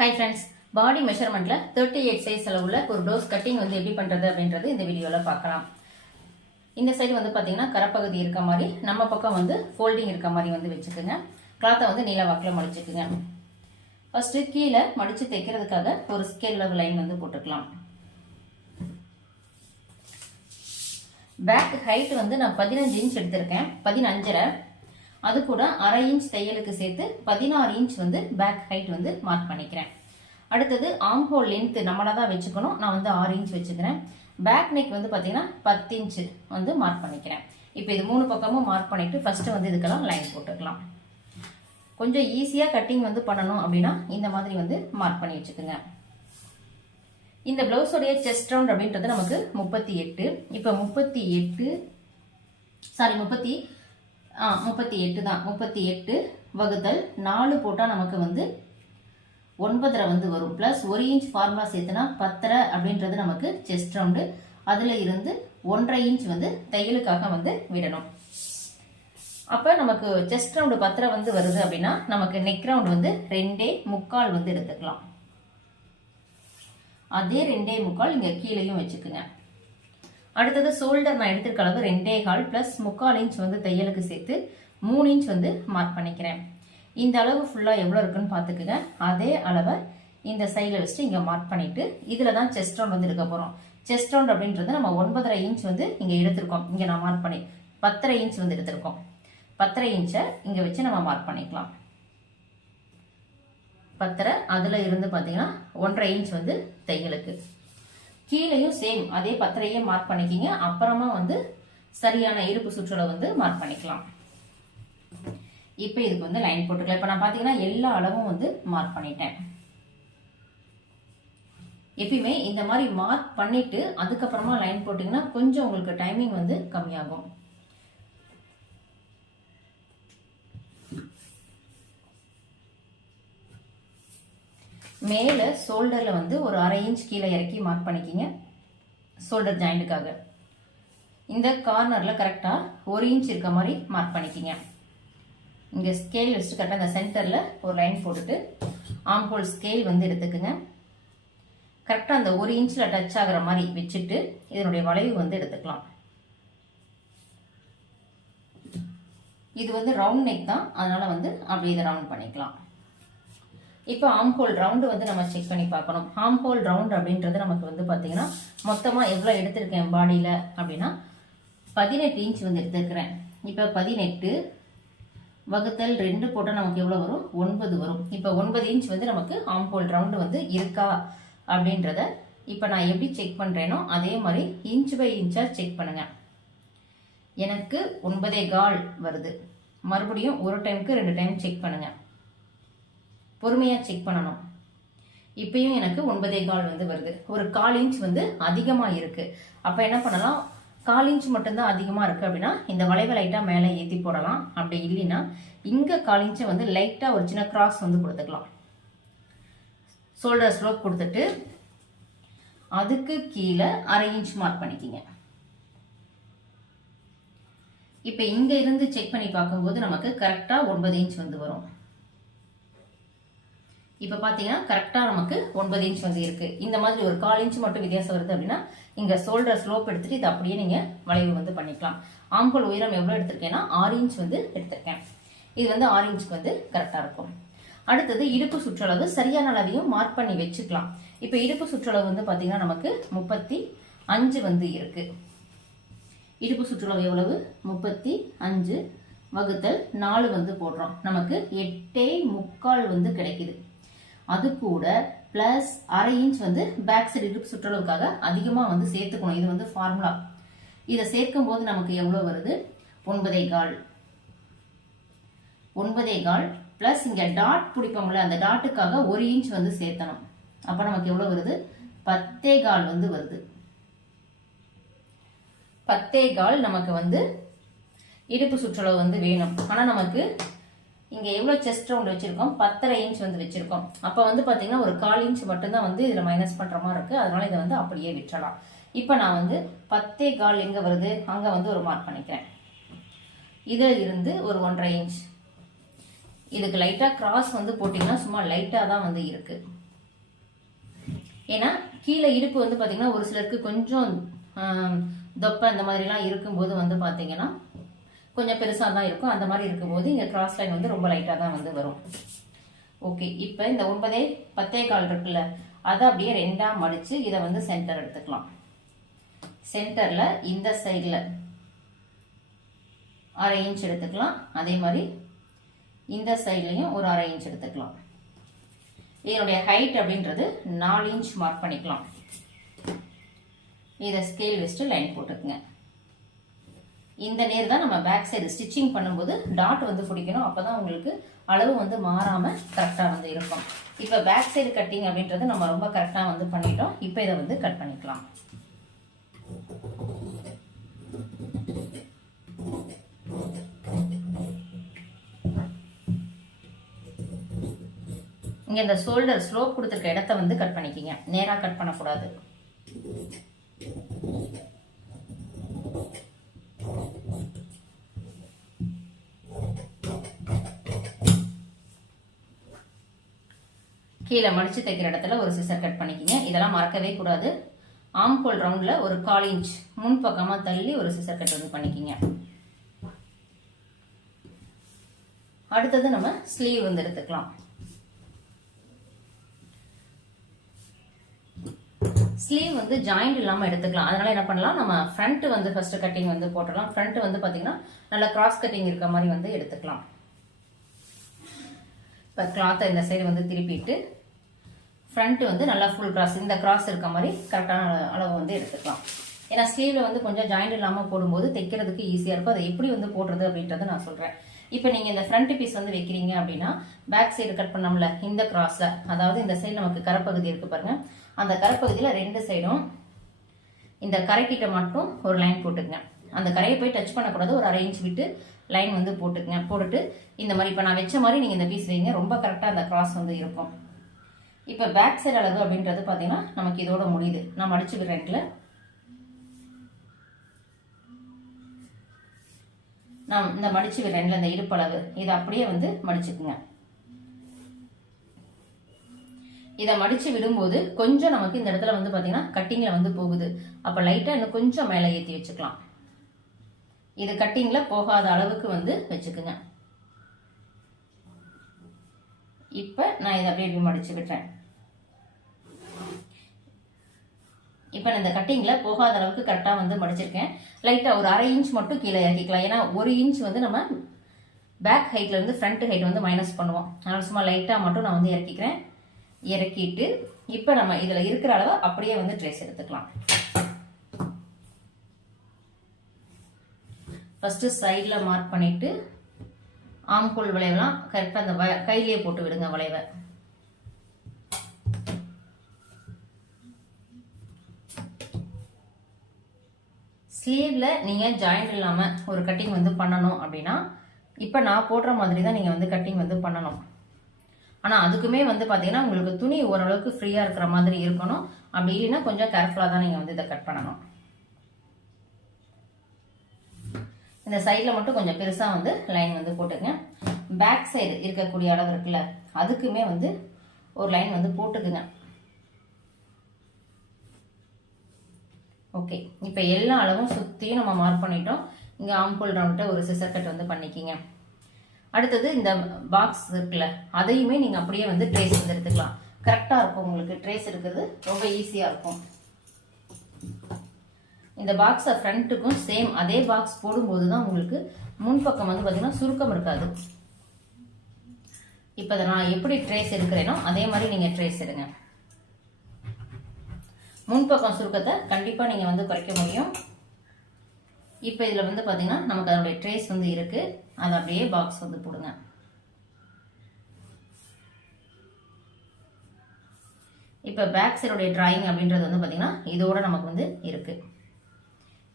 High friends body மெஷர்மெண்ட்ல thirty eight size உள்ள ஒரு டோஸ் கட்டிங் வந்து எப்படி பண்றது அப்படின்றது இந்த வீடியோவில் பார்க்கலாம். இந்த சைடு வந்து பார்த்தீங்கன்னா கரப்பகுதி இருக்க மாதிரி நம்ம பக்கம் வந்து ஃபோல்டிங் இருக்க மாதிரி வந்து வச்சுக்கோங்க. கிளாத்தை வந்து நீல வாக்கில் மடிச்சுக்குங்க. ஃபர்ஸ்ட் கீழே மடிச்சு தைக்கிறதுக்காக ஒரு ஸ்கேல் லெவல் லைன் வந்து போட்டுக்கலாம். பேக் ஹைட் வந்து நான் பதினஞ்சு இன்ச் எடுத்திருக்கேன். பதினஞ்சரை. அது கூட அரை இன்ச் தையலுக்கு சேர்த்து பதினாறு இன்ச் வந்து பேக் ஹைட் வந்து மார்க் பண்ணிக்கிறேன். அடுத்தது ஆம் ஹோல் லென்த் நம்மளா தான் வச்சுக்கணும். நான் வந்து ஆறு இன்ச் வச்சுக்கிறேன். பேக் நெக் வந்து பார்த்தீங்கன்னா பத்து இன்ச் வந்து மார்க் பண்ணிக்கிறேன். இப்போ இது மூணு பக்கமும் மார்க் பண்ணிட்டு ஃபர்ஸ்ட் வந்து இதுக்கெல்லாம் லைன் போட்டுக்கலாம். கொஞ்சம் ஈஸியாக கட்டிங் வந்து பண்ணணும் அப்படின்னா இந்த மாதிரி வந்து மார்க் பண்ணி வச்சுக்கோங்க. இந்த பிளவுஸோடைய செஸ்ட் ரவுண்ட் அப்படின்றது நமக்கு முப்பத்தி எட்டு. இப்போ முப்பத்தி எட்டு சாரி முப்பத்தி ஆ முப்பத்தி எட்டு தான். முப்பத்தி எட்டு வகுத்தல் நாலு போட்டால் நமக்கு வந்து ஒன்பதரை வந்து வரும். ப்ளஸ் ஒரு இன்ச் ஃபார்முலா சேர்த்துனா பத்தரை அப்படின்றது நமக்கு செஸ்ட் ரவுண்டு அதில் இருந்து ஒன்றரை இன்ச் வந்து தையலுக்காக வந்து விடணும். அப்போ நமக்கு செஸ்ட் ரவுண்டு பத்தரை வந்து வருது அப்படின்னா நமக்கு நெக் ரவுண்ட் வந்து ரெண்டே முக்கால் வந்து எடுத்துக்கலாம். அதே ரெண்டே முக்கால் இங்கே கீழேயும் வச்சுக்குங்க. அடுத்தது ஷோல்டர் நான் எடுத்திருக்க அளவு ரெண்டே கால் ப்ளஸ் முக்கால் இன்ச் வந்து தையலுக்கு சேர்த்து மூணு இன்ச் வந்து மார்க் பண்ணிக்கிறேன். இந்த அளவு ஃபுல்லாக எவ்வளோ இருக்குன்னு பார்த்துக்குங்க. அதே அளவை இந்த சைடில் வச்சுட்டு இங்கே மார்க் பண்ணிவிட்டு இதில் தான் செஸ்ட் ரவுண்ட் வந்து எடுக்க போகிறோம் செஸ்ட் ரவுண்ட் அப்படின்றது நம்ம ஒன்பதரை இன்ச் வந்து இங்கே எடுத்திருக்கோம். இங்கே நான் மார்க் பண்ணி பத்தரை இன்ச் வந்து எடுத்திருக்கோம். பத்தரை இன்ச்சை இங்கே வச்சு நம்ம மார்க் பண்ணிக்கலாம். பத்தரை அதில் இருந்து பார்த்தீங்கன்னா ஒன்றரை இன்ச் வந்து தையலுக்கு. கீழேயும் சேம் அதே பத்திரையே மார்க் பண்ணிக்கிங்க. அப்புறமா வந்து சரியான இருப்பு சுற்றலை வந்து மார்க் பண்ணிக்கலாம். இப்போ இதுக்கு வந்து லைன் போட்டுக்கலாம். இப்போ நான் பார்த்தீங்கன்னா எல்லா அளவும் வந்து மார்க் பண்ணிட்டேன். எப்பயுமே இந்த மாதிரி மார்க் பண்ணிட்டு அதுக்கப்புறமா லைன் போட்டிங்கன்னா கொஞ்சம் உங்களுக்கு டைமிங் வந்து கம்மியாகும். மேலே ஷோல்டரில் வந்து ஒரு அரை இன்ச் கீழே இறக்கி மார்க் பண்ணிக்கிங்க. ஷோல்டர் ஜாயிண்ட்டுக்காக இந்த கார்னரில் கரெக்டாக ஒரு இன்ச் இருக்க மாதிரி மார்க் பண்ணிக்கிங்க. இங்கே ஸ்கேல் வச்சுட்டு கரெக்டாக இந்த சென்டரில் ஒரு லைன் போட்டுட்டு ஆம்போல் ஸ்கேல் வந்து எடுத்துக்குங்க. கரெக்டாக அந்த ஒரு இன்ச்சில் டச் ஆகிற மாதிரி வச்சுட்டு இதனுடைய வளைவு வந்து எடுத்துக்கலாம். இது வந்து ரவுண்ட் நெக் தான். அதனால் வந்து அப்படி இதை ரவுண்ட் பண்ணிக்கலாம். இப்போ ஆம்ஹோல் ரவுண்டு வந்து நம்ம செக் பண்ணி பார்க்கணும். ஆம்ஹோல் ரவுண்ட் அப்படின்றது நமக்கு வந்து பார்த்தீங்கன்னா மொத்தமாக எவ்வளோ எடுத்திருக்கேன் பாடியில் அப்படின்னா பதினெட்டு இன்ச் வந்து எடுத்துருக்கிறேன். இப்போ பதினெட்டு வகுத்தல் ரெண்டு போட்டால் நமக்கு எவ்வளோ வரும்? ஒன்பது வரும். இப்போ ஒன்பது இன்ச் வந்து நமக்கு ஆம்ஹோல் ரவுண்டு வந்து இருக்கா அப்படின்றத இப்போ நான் எப்படி செக் பண்ணுறேனோ அதே மாதிரி இன்ச் பை இன்ச்சாக செக் பண்ணுங்கள் எனக்கு ஒன்பதே கால் வருது. மறுபடியும் ஒரு டைமுக்கு ரெண்டு டைம் செக் பண்ணுங்கள் பொறுமையாக செக் பண்ணணும். இப்பயும் எனக்கு ஒன்பதே கால் வந்து வருது. ஒரு கால் இன்ச் வந்து அதிகமாக இருக்குது அப்போ என்ன பண்ணலாம்? கால் இன்ச் மட்டும்தான் அதிகமாக இருக்குது அப்படின்னா இந்த வளைவை லைட்டாக மேலே ஏற்றி போடலாம். அப்படி இல்லைன்னா இங்கே கால் இன்ச்சை வந்து லைட்டாக ஒரு சின்ன கிராஸ் வந்து கொடுத்துக்கலாம். ஷோல்டர் ஸ்லோப் கொடுத்துட்டு அதுக்கு கீழே அரை இன்ச் மார்க் பண்ணிக்கிங்க. இப்போ இங்கே இருந்து செக் பண்ணி பார்க்கும்போது நமக்கு கரெக்டாக ஒன்பது இன்ச் வந்து வரும். இப்போ பார்த்தீங்கன்னா கரெக்டாக நமக்கு ஒன்பது இன்ச் வந்து இருக்கு. இந்த மாதிரி ஒரு கால் இன்ச் மட்டும் வித்தியாசம் வருது அப்படின்னா இங்கே ஷோல்டர் ஸ்லோப் எடுத்துட்டு இதை அப்படியே நீங்கள் வளைவு வந்து பண்ணிக்கலாம். ஆம்பல் உயரம் எவ்வளோ எடுத்திருக்கேன்னா ஆறு இன்ச் வந்து எடுத்திருக்கேன். இது வந்து ஆறு இன்ச்சுக்கு வந்து கரெக்டாக இருக்கும். அடுத்தது இடுப்பு சுற்றளவு சரியான அளவையும் மார்க் பண்ணி வச்சுக்கலாம். இப்போ இடுப்பு சுற்றளவு வந்து பார்த்தீங்கன்னா நமக்கு முப்பத்தி அஞ்சு வந்து இருக்கு. இடுப்பு சுற்றளவு எவ்வளவு? முப்பத்தி அஞ்சு. வகுத்தல் நாலு வந்து போடுறோம். நமக்கு எட்டே முக்கால் வந்து கிடைக்குது. அது கூட ப்ளஸ் அரை இன்ச் வந்து பேக் சைடு இடுப்பு சுற்றளவுக்காக அதிகமாக வந்து சேர்த்துக்கணும். இது வந்து ஃபார்முலா இதை சேர்க்கும் போது நமக்கு எவ்வளோ வருது? ஒன்பதே கால். ஒன்பதே கால் ப்ளஸ் இங்கே டாட் பிடிப்போம்ல அந்த டாட்டுக்காக ஒரு இன்ச் வந்து சேர்த்தணும். அப்போ நமக்கு எவ்வளோ வருது? பத்தே கால் வந்து வருது. பத்தே கால் நமக்கு வந்து இடுப்பு சுற்றளவு வந்து வேணும். ஆனால் நமக்கு இங்கே எவ்வளோ செஸ்ட் ரவுண்ட் வச்சுருக்கோம்? பத்தரை இன்ச் வந்து வச்சுருக்கோம். அப்போ வந்து பார்த்தீங்கன்னா ஒரு கால் இன்ச் மட்டும்தான் வந்து இதில் மைனஸ் பண்ணுற மாதிரி இருக்குது அதனால இதை வந்து அப்படியே விட்டுறலாம். இப்போ நான் வந்து பத்தே கால் எங்கே வருது? அங்கே வந்து ஒரு மார்க் பண்ணிக்கிறேன். இதில் இருந்து ஒரு ஒன்றரை இன்ச் இதுக்கு லைட்டாக கிராஸ் வந்து போட்டிங்கன்னா சும்மா லைட்டாக தான் வந்து இருக்குது ஏன்னா கீழே இடுப்பு வந்து பார்த்தீங்கன்னா ஒரு சிலருக்கு கொஞ்சம் தொப்பை இந்த மாதிரிலாம் இருக்கும்போது வந்து பார்த்தீங்கன்னா கொஞ்சம் பெருசாக தான் இருக்கும். அந்த மாதிரி இருக்கும்போது இங்கே கிராஸ் லைன் வந்து ரொம்ப லைட்டாக தான் வந்து வரும். ஓகே இப்போ இந்த ஒன்பதே பத்தே கால் இருக்குல்ல அதை அப்படியே ரெண்டாக மடித்து இதை வந்து சென்டர் எடுத்துக்கலாம். சென்டரில் இந்த சைடில் அரை இன்ச் எடுத்துக்கலாம். அதே மாதிரி இந்த சைட்லேயும் ஒரு அரை இன்ச் எடுத்துக்கலாம். இதனுடைய ஹைட் அப்படின்றது நாலு இன்ச் மார்க் பண்ணிக்கலாம். இதை ஸ்கேல் வச்சுட்டு லைன் போட்டுக்குங்க. இந்த நேர் தான் நம்ம பேக் சைடு ஸ்டிச்சிங் பண்ணும்போது டாட் வந்து பிடிக்கணும். அப்போ தான் உங்களுக்கு அளவு வந்து மாறாமல் கரெக்டாக வந்து இருக்கும். இப்போ பேக் சைடு கட்டிங் அப்படின்றது நம்ம ரொம்ப கரெக்டாக வந்து பண்ணிட்டோம். இப்போ இதை வந்து கட் பண்ணிக்கலாம். இங்கே இந்த ஷோல்டர் ஸ்லோப் கொடுத்துருக்க இடத்த வந்து கட் பண்ணிக்கிங்க. நேராக கட் பண்ணக்கூடாது. கீழே மடிச்சு தைக்கிற இடத்துல ஒரு சிசர் கட் பண்ணிக்கிங்க. இதெல்லாம் மறக்கவே கூடாது. ஆம்கோல் ரவுண்டில் ஒரு கால் இன்ச் முன் பக்கமாக தள்ளி ஒரு சிசர் கட் வந்து பண்ணிக்கிங்க. அடுத்தது நம்ம ஸ்லீவ் வந்து எடுத்துக்கலாம். ஸ்லீவ் வந்து ஜாயிண்ட் இல்லாமல் எடுத்துக்கலாம். அதனால என்ன பண்ணலாம்? நம்ம ஃப்ரண்ட் வந்து ஃபர்ஸ்ட் கட்டிங் வந்து போட்டுடலாம். ஃப்ரண்ட் வந்து பார்த்தீங்கன்னா நல்லா கிராஸ் கட்டிங் இருக்க மாதிரி வந்து எடுத்துக்கலாம். இப்போ கிளாத்தை இந்த சைடு வந்து திருப்பிட்டு ஃப்ரண்ட்டு வந்து நல்லா ஃபுல் கிராஸ் இந்த கிராஸ் இருக்க மாதிரி கரெக்டான அளவு வந்து எடுத்துக்கலாம். ஏன்னா ஸ்லீவில் வந்து கொஞ்சம் ஜாயிண்ட் இல்லாமல் போடும்போது தைக்கிறதுக்கு ஈஸியாக இருக்கும். அதை எப்படி வந்து போடுறது அப்படின்றத நான் சொல்கிறேன் இப்போ நீங்கள் இந்த ஃப்ரண்ட் பீஸ் வந்து வைக்கிறீங்க அப்படின்னா பேக் சைடு கட் பண்ணோம்ல இந்த கிராஸில் அதாவது இந்த சைடு நமக்கு கரப்பகுதி இருக்குது பாருங்கள் அந்த கரப்பகுதியில் ரெண்டு சைடும் இந்த கரைக்கிட்ட மட்டும் ஒரு லைன் போட்டுக்கங்க. அந்த கரையை போய் டச் பண்ணக்கூடாது. ஒரு அரை இன்ச் விட்டு லைன் வந்து போட்டுக்கங்க. போட்டுட்டு இந்த மாதிரி இப்போ நான் வச்ச மாதிரி நீங்கள் இந்த பீஸ் வைங்க. ரொம்ப கரெக்டாக அந்த கிராஸ் வந்து இருக்கும். இப்போ பேக் சைடு அளவு அப்படின்றது பார்த்தீங்கன்னா நமக்கு இதோட முடியுது. நான் மடிச்சு விடுறேன்ல நான் இந்த மடிச்சு விடுறேன்ல இந்த இடுப்பளவு இதை அப்படியே வந்து மடிச்சுக்குங்க. இதை மடிச்சு விடும்போது கொஞ்சம் நமக்கு இந்த இடத்துல வந்து பார்த்தீங்கன்னா கட்டிங்கில் வந்து போகுது. அப்போ லைட்டாக இன்னும் கொஞ்சம் மேலே ஏற்றி வச்சுக்கலாம். இது கட்டிங்கில் போகாத அளவுக்கு வந்து வச்சுக்குங்க. இப்போ நான் இதை அப்படியே இப்படி மடிச்சு விட்டுறேன் இப்போ நான் இந்த கட்டிங்கில் போகாத அளவுக்கு கரெக்டாக வந்து மடிச்சிருக்கேன். லைட்டாக ஒரு அரை இன்ச் மட்டும் கீழே இறக்கிக்கலாம். ஏன்னா ஒரு இன்ச் வந்து நம்ம பேக் ஹைட்லேருந்து ஃப்ரண்ட் ஹைட் வந்து மைனஸ் பண்ணுவோம். அதனால் சும்மா லைட்டாக மட்டும் நான் வந்து இறக்கிக்கிறேன். இறக்கிட்டு இப்போ நம்ம இதில் இருக்கிற அளவு அப்படியே வந்து ட்ரேஸ் எடுத்துக்கலாம். ஃபஸ்ட்டு சைடில் மார்க் பண்ணிவிட்டு ஆம்கோல் விளைவெல்லாம் கரெக்டாக அந்த வ கையிலேயே போட்டு விடுங்க வளைவை. ஸ்லீவில் நீங்கள் ஜாயிண்ட் இல்லாமல் ஒரு கட்டிங் வந்து பண்ணணும் அப்படின்னா இப்போ நான் போடுற மாதிரி தான் நீங்கள் வந்து கட்டிங் வந்து பண்ணணும். ஆனால் அதுக்குமே வந்து பார்த்தீங்கன்னா உங்களுக்கு துணி ஓரளவுக்கு ஃப்ரீயாக இருக்கிற மாதிரி இருக்கணும். அப்படி இல்லைன்னா கொஞ்சம் கேர்ஃபுல்லாக தான் நீங்கள் வந்து இதை கட் பண்ணணும். இந்த சைடில் மட்டும் கொஞ்சம் பெருசாக வந்து லைன் வந்து போட்டுங்க. பேக் சைடு இருக்கக்கூடிய அளவு இருக்குல்ல அதுக்குமே வந்து ஒரு லைன் வந்து போட்டுக்குங்க. ஓகே. இப்போ எல்லா அளவும் சுற்றியும் நம்ம மார்க் பண்ணிட்டோம். இங்கே ஆம்புல் ரவுண்ட்டை ஒரு சிசர் கட் வந்து பண்ணிக்கிங்க. அடுத்தது இந்த பாக்ஸ் இருக்குல்ல அதையுமே நீங்கள் அப்படியே வந்து ட்ரேஸ் வந்து எடுத்துக்கலாம். கரெக்டாக இருக்கும் உங்களுக்கு. ட்ரேஸ் எடுக்கிறது ரொம்ப ஈஸியாக இருக்கும். இந்த பாக்ஸை ஃப்ரண்ட்டுக்கும் சேம் அதே பாக்ஸ் போடும்போது தான் உங்களுக்கு முன்பக்கம் வந்து பார்த்தீங்கன்னா சுருக்கம் இருக்காது. இப்போ நான் எப்படி ட்ரேஸ் எடுக்கிறேனோ அதே மாதிரி நீங்கள் ட்ரேஸ் எடுங்க. முன்பக்கம் சுருக்கத்தை கண்டிப்பாக நீங்கள் வந்து குறைக்க முடியும். இப்போ இதில் வந்து பார்த்தீங்கன்னா நமக்கு அதனுடைய ட்ரேஸ் வந்து இருக்குது அதை அப்படியே பாக்ஸ் வந்து போடுங்க. இப்போ பேக் சைடுடைய ட்ராயிங் அப்படின்றது வந்து பார்த்தீங்கன்னா இதோட நமக்கு வந்து இருக்குது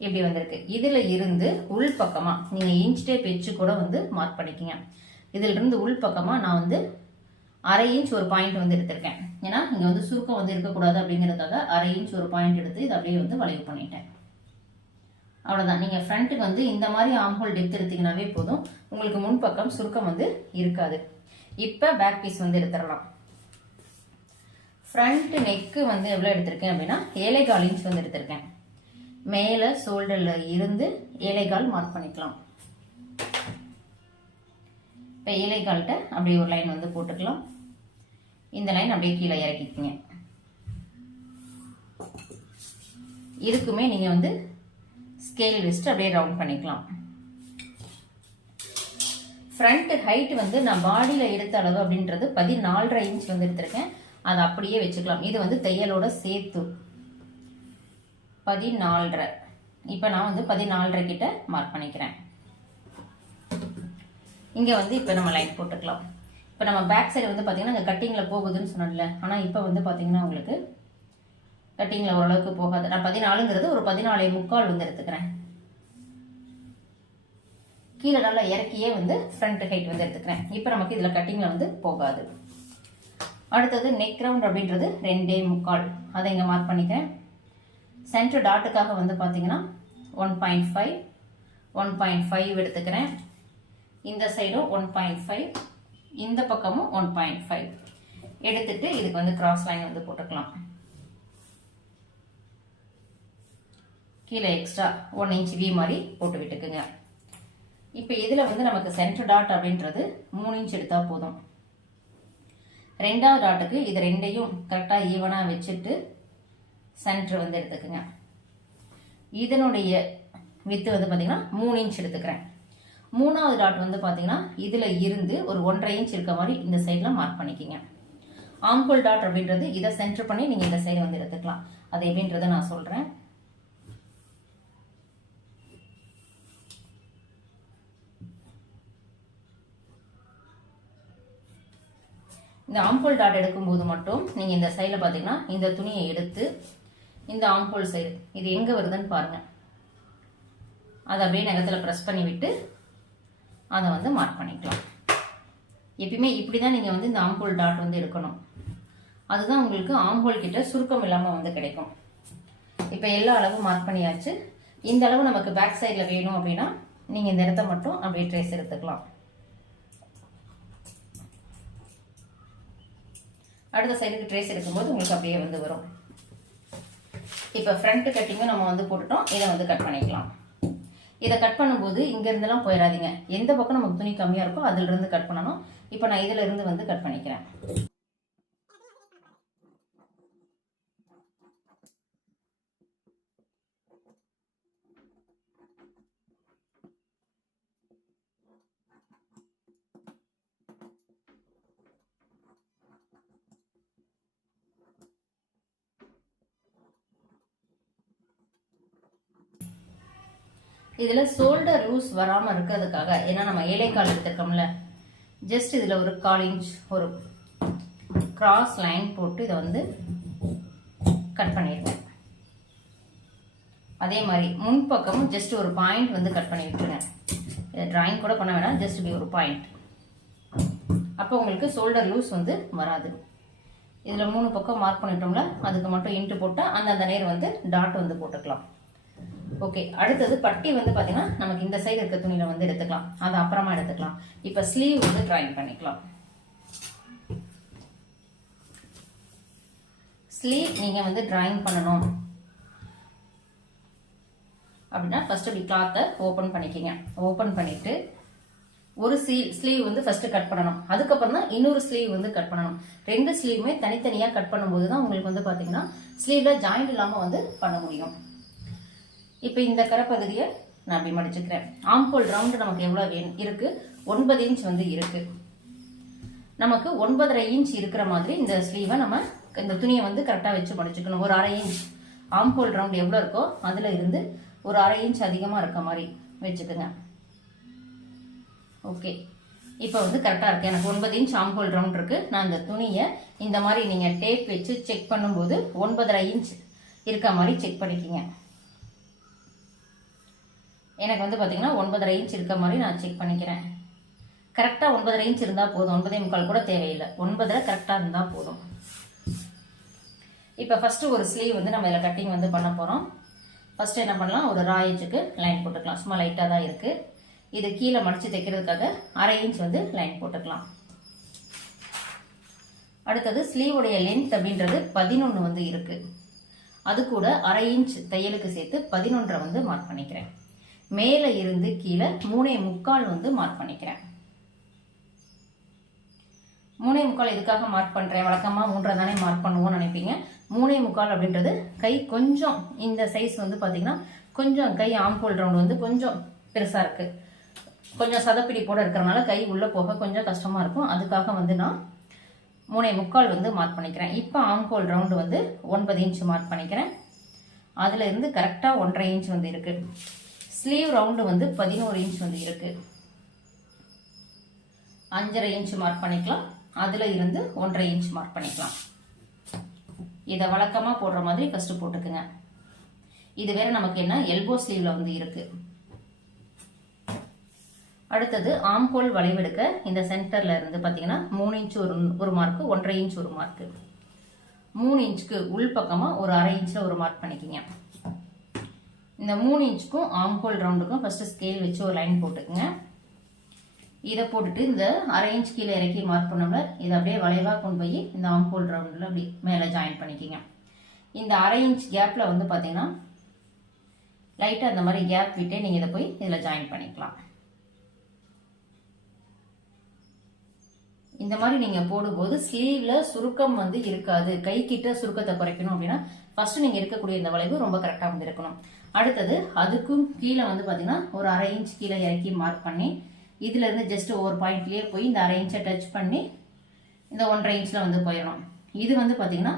இப்படி வந்திருக்கு. இதில் இருந்து உள் பக்கமாக நீங்கள் இன்ச் டேப் கூட வந்து மார்க் பண்ணிக்கிங்க. இதிலிருந்து உள் பக்கமாக நான் வந்து அரை இன்ச் ஒரு பாயிண்ட் வந்து எடுத்திருக்கேன். ஏன்னா இங்கே வந்து சுருக்கம் வந்து இருக்கக்கூடாது அப்படிங்கிறதுக்காக அரை இன்ச் ஒரு பாயிண்ட் எடுத்து இதை அப்படியே வந்து வளைவு பண்ணிட்டேன். அவ்வளோதான் நீங்கள் ஃப்ரண்ட்டுக்கு வந்து இந்த மாதிரி ஆம்ஹோல் டெப்த் எடுத்தீங்கன்னாவே போதும். உங்களுக்கு முன்பக்கம் சுருக்கம் வந்து இருக்காது. இப்போ பேக் பீஸ் வந்து எடுத்துடலாம். ஃப்ரண்ட் நெக்கு வந்து எவ்வளோ எடுத்திருக்கேன் அப்படின்னா ஏழைகால் இன்ச் வந்து எடுத்திருக்கேன். மேலே ஷோல்டரில் இருந்து ஏழைகால் மார்க் பண்ணிக்கலாம். இப்போ ஏழைகால்கிட்ட அப்படியே ஒரு லைன் வந்து போட்டுக்கலாம். இந்த லைன் அப்படியே கீழே இறக்கிக்கிங்க. இதுக்குமே நீங்கள் வந்து ஸ்கேல் வச்சுட்டு அப்படியே ரவுண்ட் பண்ணிக்கலாம். ஃப்ரண்ட் ஹைட் வந்து நான் பாடியில் எடுத்த அளவு அப்படின்றது பதினாலரை இன்ச் வந்து எடுத்திருக்கேன். அதை அப்படியே வச்சுக்கலாம். இது வந்து தையலோட சேர்த்து. பதினாலரை. இப்போ நான் வந்து பதினாலரை கிட்ட மார்க் பண்ணிக்கிறேன். இங்கே வந்து இப்போ நம்ம லைன் போட்டுக்கலாம். இப்போ நம்ம பேக் சைடு வந்து பார்த்தீங்கன்னா இங்கே கட்டிங்கில் போகுதுன்னு சொன்னோம்ல ஆனால் இப்போ வந்து பார்த்தீங்கன்னா உங்களுக்கு கட்டிங்கில் ஓரளவுக்கு போகாது. நான் பதினாலுங்கிறது ஒரு பதினாலே முக்கால் வந்து எடுத்துக்கிறேன். கீழே நல்லா இறக்கியே வந்து ஃப்ரண்ட் ஹைட் வந்து எடுத்துக்கிறேன். இப்போ நமக்கு இதில் கட்டிங்கில் வந்து போகாது. அடுத்தது நெக் ரவுண்ட் அப்படின்றது ரெண்டே முக்கால். அதை இங்கே மார்க் பண்ணிக்கிறேன். சென்டர் டாட்டுக்காக வந்து பார்த்தீங்கன்னா one point five one point five எடுத்துக்கிறேன். இந்த சைடும் ஒன் பாயிண்ட் ஃபைவ் இந்த பக்கமும் ஒன் பாயிண்ட் ஃபைவ் எடுத்துட்டு இதுக்கு வந்து கிராஸ் லைன் வந்து போட்டுக்கலாம். கீழே எக்ஸ்ட்ரா ஒன் இன்ச் வி மாதிரி போட்டு விட்டுக்குங்க. இப்போ இதில் வந்து நமக்கு சென்டர் டாட் அப்படின்றது மூணு இன்ச் எடுத்தால் போதும். ரெண்டாவது டாட்டுக்கு இது ரெண்டையும் கரெக்டாக ஈவனாக வச்சுட்டு சென்டர் வந்து எடுத்துக்குங்க. இதனுடைய வித்து வந்து பார்த்தீங்கன்னா மூணு இன்ச் எடுத்துக்கிறேன். மூணாவது டாட் வந்து பார்த்தீங்கன்னா இதில் இருந்து ஒரு ஒன்றரை இன்ச் இருக்க மாதிரி இந்த சைடில் மார்க் பண்ணிக்கிங்க. ஆம்பிள் டாட் அப்படின்றது இதை சென்டர் பண்ணி நீங்கள் இந்த சைடு வந்து எடுத்துக்கலாம். அது எப்படின்றத நான் சொல்கிறேன் இந்த ஆம்பிள் டாட் எடுக்கும்போது மட்டும் நீங்கள் இந்த சைடில் பார்த்தீங்கன்னா இந்த துணியை எடுத்து இந்த ஆம்பிள் சைடு இது எங்கே வருதுன்னு பாருங்கள் அதை அப்படியே நகத்தில் ப்ரெஸ் பண்ணி விட்டு அதை வந்து மார்க் பண்ணிக்கலாம். எப்பயுமே இப்படி தான் நீங்கள் வந்து இந்த ஆம்போல் டாட் வந்து எடுக்கணும். அதுதான் உங்களுக்கு ஆம்போல் கிட்ட சுருக்கம் இல்லாமல் வந்து கிடைக்கும். இப்போ எல்லா அளவும் மார்க் பண்ணியாச்சு. இந்த அளவு நமக்கு பேக் சைடில் வேணும் அப்படின்னா நீங்கள் இந்த இடத்த மட்டும் அப்படியே ட்ரேஸ் எடுத்துக்கலாம். அடுத்த சைடுக்கு ட்ரேஸ் எடுக்கும்போது உங்களுக்கு அப்படியே வந்து வரும். இப்போ ஃப்ரண்ட் கட்டிங்கும் நம்ம வந்து போட்டுட்டோம். இதை வந்து கட் பண்ணிக்கலாம். இதை கட் பண்ணும்போது இங்க போயிடாதீங்க எந்த பக்கம் நமக்கு துணி கம்மியாக இருக்கோ அதிலிருந்து கட் பண்ணணும். இப்போ நான் இதுல இருந்து வந்து கட் பண்ணிக்கிறேன். இதில் ஷோல்டர் லூஸ் வராமல் இருக்கிறதுக்காக ஏன்னா நம்ம ஏழைக்கால் எடுத்துருக்கோம்ல ஜஸ்ட் இதில் ஒரு கால் இன்ச் ஒரு கிராஸ் லைன் போட்டு இதை வந்து கட் பண்ணிடுங்க அதே மாதிரி முன்பக்கமும் ஜஸ்ட் ஒரு பாயிண்ட் வந்து கட் பண்ணி விட்டுருங்க இதை ட்ராயிங் கூட பண்ண வேணாம் ஜஸ்ட் இப்படி ஒரு பாயிண்ட் அப்போ உங்களுக்கு ஷோல்டர் லூஸ் வந்து வராது. இதில் மூணு பக்கம் மார்க் பண்ணிட்டோம்ல அதுக்கு மட்டும் இன்ட்டு போட்டால் அந்தந்த நேர் வந்து டாட் வந்து போட்டுக்கலாம். ஓகே அடுத்தது பட்டி வந்து பார்த்தீங்கன்னா நமக்கு இந்த சைடு இருக்க துணியில் வந்து எடுத்துக்கலாம். அது அப்புறமா எடுத்துக்கலாம். இப்போ ஸ்லீவ் வந்து ட்ராயிங் பண்ணிக்கலாம். ஸ்லீவ் நீங்கள் வந்து ட்ராயிங் பண்ணணும். அப்படின்னா ஃபஸ்ட்டு இப்படி கிளாத்தை ஓப்பன் பண்ணிக்கிங்க. ஓப்பன் பண்ணிவிட்டு ஒரு ஸ்லீ ஸ்லீவ் வந்து ஃபர்ஸ்ட் கட் பண்ணணும். அதுக்கப்புறம் தான் இன்னொரு ஸ்லீவ் வந்து கட் பண்ணணும். ரெண்டு ஸ்லீவுமே தனித்தனியாக கட் பண்ணும்போது தான் உங்களுக்கு வந்து பார்த்தீங்கன்னா ஸ்லீவில் ஜாயிண்ட் இல்லாமல் வந்து பண்ண முடியும். இப்போ இந்த கரைப்பகுதியை நான் அப்படி மடிச்சுக்கிறேன். ஆம்போல் ரவுண்டு நமக்கு எவ்வளோ வேணும் இருக்கு? ஒன்பது இன்ச் வந்து இருக்கு. நமக்கு ஒன்பதரை இன்ச் இருக்கிற மாதிரி இந்த ஸ்லீவை நம்ம இந்த துணியை வந்து கரெக்டாக வச்சு மடிச்சுக்கணும். ஒரு அரை இன்ச் ஆம்போல் ரவுண்ட் எவ்வளோ இருக்கோ அதில் இருந்து ஒரு அரை இன்ச் அதிகமாக இருக்க மாதிரி வச்சுக்கோங்க. ஓகே இப்போ வந்து கரெக்டாக இருக்குது எனக்கு ஒன்பது இன்ச் ஆம்போல் ரவுண்ட் இருக்குது நான் இந்த துணியை இந்த மாதிரி நீங்கள் டேப் வச்சு செக் பண்ணும்போது ஒன்பதரை இன்ச் இருக்க மாதிரி செக் பண்ணிக்கிங்க. எனக்கு வந்து பார்த்தீங்கன்னா ஒன்பதரை இன்ச் இருக்க மாதிரி நான் செக் பண்ணிக்கிறேன். கரெக்டாக ஒன்பதரை இன்ச் இருந்தால் போதும். ஒன்பதே முக்கால் கூட தேவையில்லை. ஒன்பதரை கரெக்டாக இருந்தால் போதும். இப்போ ஃபஸ்ட்டு ஒரு ஸ்லீவ் வந்து நம்ம இதில் கட்டிங் வந்து பண்ண போகிறோம் ஃபஸ்ட்டு என்ன பண்ணலாம்? ஒரு ராயேஜுக்கு லைன் போட்டுக்கலாம். சும்மா லைட்டாக தான் இருக்குது இது கீழே மடித்து தைக்கிறதுக்காக அரை இன்ச் வந்து லைன் போட்டுக்கலாம். அடுத்தது ஸ்லீவுடைய லென்த் அப்படின்றது பதினொன்று வந்து இருக்குது அது கூட அரை இன்ச் தையலுக்கு சேர்த்து பதினொன்றை வந்து மார்க் பண்ணிக்கிறேன். மேலே இருந்து கீழே மூணே முக்கால் வந்து மார்க் பண்ணிக்கிறேன். மூணே முக்கால் எதுக்காக மார்க் பண்ணுறேன் வழக்கமாக மூன்றரை தானே மார்க் பண்ணுவோம்னு நினைப்பீங்க. மூணே முக்கால் அப்படின்றது கை கொஞ்சம் இந்த சைஸ் வந்து பார்த்தீங்கன்னா கொஞ்சம் கை ஆம்போல் ரவுண்ட் வந்து கொஞ்சம் பெருசாக இருக்கு. கொஞ்சம் சதப்பிடி போட இருக்கிறனால கை உள்ளே போக கொஞ்சம் கஷ்டமாக இருக்கும். அதுக்காக வந்து நான் மூணே முக்கால் வந்து மார்க் பண்ணிக்கிறேன். இப்போ ஆம்கோல் ரவுண்டு வந்து ஒன்பது இன்ச் மார்க் பண்ணிக்கிறேன். அதில் இருந்து கரெக்டாக ஒன்றரை இன்ச் வந்து இருக்கு. ஸ்லீவ் ரவுண்டு வந்து பதினோரு இன்ச் வந்து இருக்கு. அஞ்சரை இன்ச் மார்க் பண்ணிக்கலாம். அதில் இருந்து ஒன்றரை இன்ச் மார்க் பண்ணிக்கலாம். இதை வழக்கமாக போடுற மாதிரி ஃபஸ்ட்டு போட்டுக்குங்க. இது வேற நமக்கு என்ன? எல்போ ஸ்லீவ்ல வந்து இருக்கு. அடுத்தது ஆம்கோல் வளைவெடுக்க இந்த சென்டர்ல இருந்து பார்த்தீங்கன்னா மூணு இன்ச் ஒரு ஒரு மார்க்கு ஒன்றரை இன்ச் ஒரு மார்க்கு மூணு இன்ச்சுக்கு உள் பக்கமாக ஒரு அரை இன்ச்சில் ஒரு மார்க் பண்ணிக்கிங்க. இந்த மூணு இன்ச்சுக்கும் ஆம்கோல் ரவுண்டுக்கும் ஃபர்ஸ்ட் ஸ்கேல் வச்சு ஒரு லைன் போட்டுக்குங்க. இதை போட்டுட்டு இந்த அரை இன்ச் கீழே இறக்கி மார்க் பண்ணோம்ல இதை அப்படியே வளைவாக கொண்டு போய் இந்த ஆம்கோல் ரவுண்டில் அப்படி மேலே ஜாயின் பண்ணிக்கிங்க. இந்த அரை இன்ச் கேப்பில் வந்து பார்த்தீங்கன்னா லைட்டாக அந்த மாதிரி கேப் விட்டே நீங்கள் இதை போய் இதில் ஜாயின் பண்ணிக்கலாம். இந்த மாதிரி நீங்கள் போடும்போது ஸ்லீவில் சுருக்கம் வந்து இருக்காது. கை கிட்ட சுருக்கத்தை குறைக்கணும் அப்படின்னா ஃபர்ஸ்ட் நீங்கள் இருக்கக்கூடிய இந்த வளைவு ரொம்ப கரெக்டாக வந்து இருக்கணும் அடுத்தது அதுக்கும் கீழே வந்து பார்த்தீங்கன்னா ஒரு அரை இன்ச் கீழே இறக்கி மார்க் பண்ணி இதுலேருந்து ஜஸ்ட் ஒரு பாயிண்ட்லேயே போய் இந்த அரை இன்ச்சை டச் பண்ணி இந்த ஒன்றரை இன்ச்சில் வந்து போயிடணும். இது வந்து பார்த்தீங்கன்னா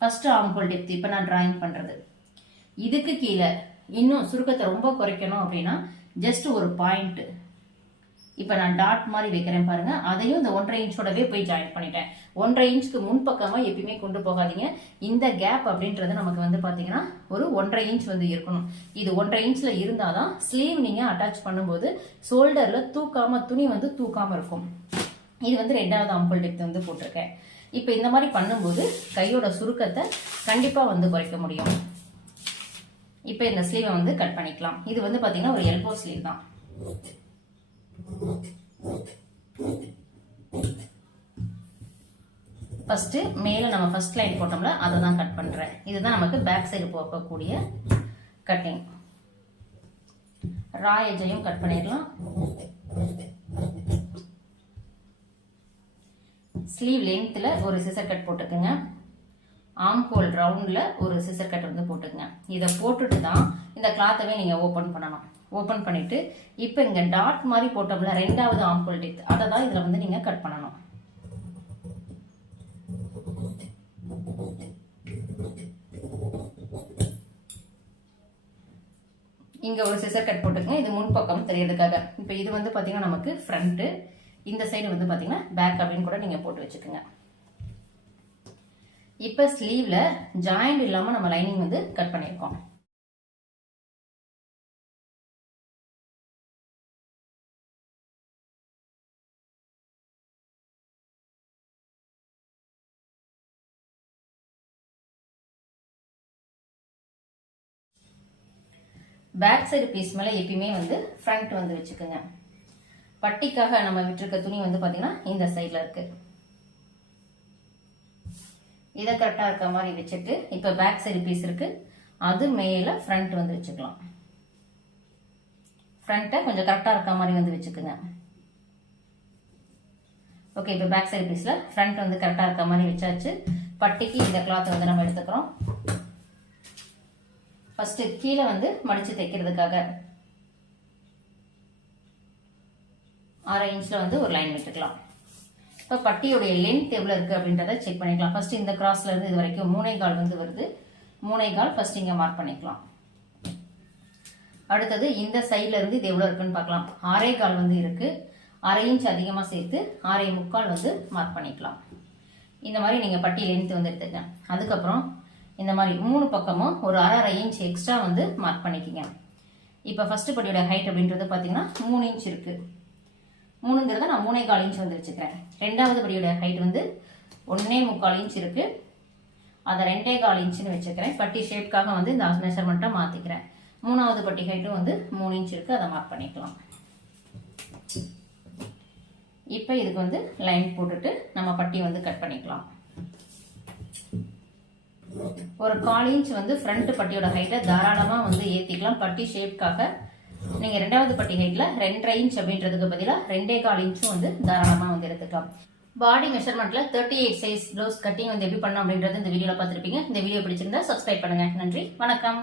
ஃபஸ்ட்டு ஆம்புல் டெப்த் இப்போ நான் டிராயிங் பண்ணுறது இதுக்கு கீழே இன்னும் சுருக்கத்தை ரொம்ப குறைக்கணும் அப்படின்னா ஜஸ்ட் ஒரு பாயிண்ட்டு இப்போ நான் டாட் மாதிரி வைக்கிறேன் பாருங்க. அதையும் இந்த ஒன்றரை இன்ச்சோடவே போய் ஜாயின் பண்ணிட்டேன். ஒன்றரை இன்ச்சுக்கு முன்பக்கமா எப்பயுமே கொண்டு போகாதீங்க. இந்த கேப் அப்படின்றது நமக்கு வந்து பாத்தீங்கன்னா ஒரு ஒன்றரை இன்ச் வந்து இருக்கணும். இது ஒன்றரை இன்ச்ல இருந்தாதான் ஸ்லீவ் நீங்க அட்டாச் பண்ணும்போது ஷோல்டர்ல தூக்காம துணி வந்து தூக்காம இருக்கும். இது வந்து ரெண்டாவது அம்பல் டெப்த் வந்து போட்டிருக்கேன். இப்போ இந்த மாதிரி பண்ணும்போது கையோட சுருக்கத்தை கண்டிப்பா வந்து குறைக்க முடியும். இப்போ இந்த ஸ்லீவை வந்து கட் பண்ணிக்கலாம். இது வந்து பாத்தீங்கன்னா ஒரு எல்போ ஸ்லீவ் தான். ஃபஸ்ட்டு மேலே நம்ம ஃபர்ஸ்ட் லைன் போட்டோம்ல அதை தான் கட் பண்ணுறேன் இதுதான் நமக்கு பேக் சைடு போகக்கூடிய கட்டிங் ரா எஜையும் கட் பண்ணிடலாம். ஸ்லீவ் லென்த்தில் ஒரு சிசர் கட் போட்டுக்குங்க. ஆம்கோல் ரவுண்டில் ஒரு சிசர் கட் வந்து போட்டுக்குங்க. இதை போட்டுட்டு தான் இந்த கிளாத்தவே நீங்கள் ஓப்பன் பண்ணணும். ஓப்பன் பண்ணிட்டு இப்போ இங்கே டாட் மாதிரி போட்டோம்ல ரெண்டாவது ஆம்புல் டெத் அதை தான் இதில் வந்து நீங்கள் கட் பண்ணணும். இங்க ஒரு சிசர் கட் போட்டுக்கங்க. இது முன்பக்கம் தெரியறதுக்காக. இப்போ இது வந்து பாத்தீங்கன்னா நமக்கு ஃப்ரண்ட் இந்த சைடு வந்து பாத்தீங்கன்னா பேக் அப்படின்னு கூட நீங்க போட்டு வச்சுக்கோங்க. இப்போ ஸ்லீவ்ல ஜாயிண்ட் இல்லாம நம்ம லைனிங் வந்து கட் பண்ணியிருக்கோம். பேக் சைடு பீஸ் மேலே எப்பயுமே வந்து ஃப்ரண்ட் வந்து வச்சுக்கோங்க. பட்டிக்காக நம்ம விட்டுருக்க துணி வந்து பார்த்திங்கன்னா இந்த சைடில் இருக்கு. இதை கரெக்டாக இருக்க மாதிரி வச்சுட்டு இப்போ பேக் சைடு பீஸ் இருக்கு. அது மேலே ஃப்ரண்ட் வந்து வச்சுக்கலாம். ஃப்ரண்ட்டை கொஞ்சம் கரெக்டாக இருக்க மாதிரி வந்து வச்சுக்கோங்க. ஓகே இப்போ பேக் சைடு பீஸில் ஃப்ரண்ட் வந்து கரெக்டாக இருக்க மாதிரி வச்சாச்சு. பட்டிக்கு இந்த கிளாத் வந்து நம்ம எடுத்துக்கிறோம். ஃபஸ்ட்டு கீழே வந்து மடித்து தைக்கிறதுக்காக. அரை இன்ச்சில் வந்து ஒரு லைன் விட்டுக்கலாம். இப்போ பட்டியுடைய லென்த் எவ்வளோ இருக்குது அப்படின்றத செக் பண்ணிக்கலாம். ஃபஸ்ட்டு இந்த கிராஸ்லேருந்து இது வரைக்கும் மூணை கால் வந்து வருது. மூணே கால் ஃபர்ஸ்ட் இங்கே மார்க் பண்ணிக்கலாம். அடுத்தது இந்த சைட்லேருந்து இது எவ்வளோ இருக்குன்னு பார்க்கலாம். ஆறே கால் வந்து இருக்குது அரை இன்ச் அதிகமாக சேர்த்து ஆறே முக்கால் வந்து மார்க் பண்ணிக்கலாம். இந்த மாதிரி நீங்கள் பட்டி லென்த் வந்து எடுத்துக்கங்க. அதுக்கப்புறம் இந்த மாதிரி மூணு பக்கமும் ஒரு அரை அரை இன்ச் எக்ஸ்ட்ரா வந்து மார்க் பண்ணிக்கோங்க. இப்போ ஃபர்ஸ்ட் படியோட ஹைட் அப்படின்றது பார்த்தீங்கன்னா மூணு இன்ச் இருக்கு. மூணுங்கிறத நான் மூணே கால் இன்ச் வந்து வச்சுக்கிறேன். ரெண்டாவது படியோட ஹைட் வந்து ஒன்னே முக்கால் இன்ச் இருக்கு. அதை ரெண்டே கால் இன்ச்சுன்னு வச்சுக்கிறேன். பட்டி ஷேப்காக வந்து இந்த மெஷர்மெண்ட்டை மாற்றிக்கிறேன் மூணாவது பட்டி ஹைட்டும் வந்து மூணு இன்ச் இருக்கு. அதை மார்க் பண்ணிக்கலாம். இப்போ இதுக்கு வந்து லைன் போட்டுட்டு நம்ம பட்டி வந்து கட் பண்ணிக்கலாம். ஒரு கால் இன்ச் வந்து ஃப்ரண்ட் பட்டியோட ஹைட்டை தாராளமாக வந்து ஏற்றிக்கலாம் பட்டி ஷேப்காக நீங்கள் ரெண்டாவது பட்டி ஹைட்டில் ரெண்டரை இன்ச் அப்படின்றதுக்கு பதிலாக ரெண்டே கால் இன்ச்சும் வந்து தாராளமாக வந்து எடுத்துக்கலாம். Body மெஷர்மெண்ட்டில் thirty eight size blouse cutting வந்து எப்படி பண்ணணும் அப்படின்றது இந்த வீடியோவில் பார்த்துருப்பீங்க. இந்த வீடியோ பிடிச்சிருந்தா சப்ஸ்கிரைப் பண்ணுங்கள் நன்றி. வணக்கம்.